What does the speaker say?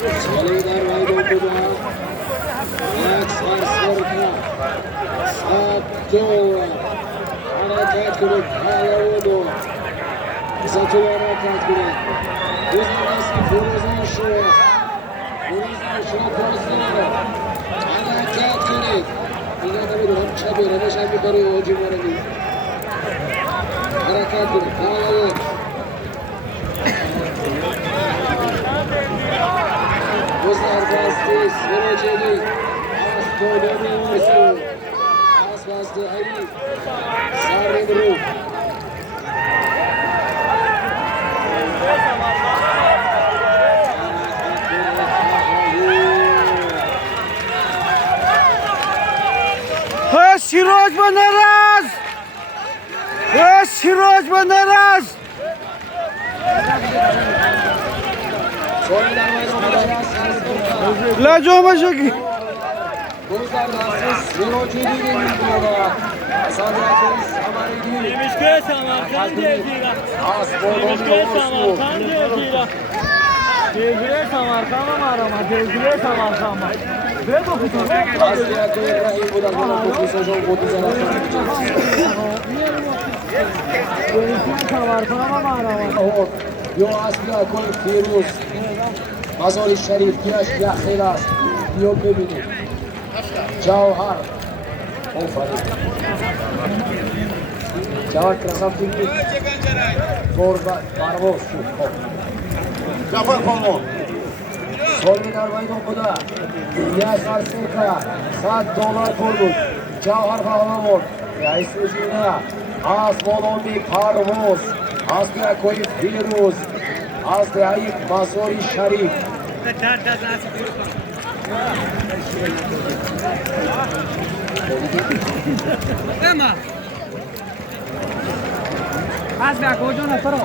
سالی در میدان بودن یک سرسرکن 100 دلار حرکت کنید حالا ساتو حرکت کنید بزن دستی فروزان شد فروزان شد بازدار حرکت کنید اینا نمید هم چه بیرانش هم میکنه آجی مارمی حرکت کنید حالا بزن دستی سراجلی از دولمی ورسون از بسته هایی سر رو سیراج بندرز سیراج بندرز لجو مشکی بزن دستی سراجی دیگه میکنه Demişke Samarkand diyorlar. Demişke Samarkand diyorlar. Devre Samarkand mı arama? Devre Samarkand mı? Ve bu kutu. Yo asli akol Firuz Mazar-i Sharif گیرش یخیل است بیا ببینید جوهر آفرین جوهر красавчики پرواز شد Jafar Palmon. سالی در میدان بوده یک سرسرکه 100 دلار پر بود جوهر قهرمان رئیس جمهور از بالای پرواز از بیاکوی فیروز از دهی مزار شریف از بیا کجا نفرو.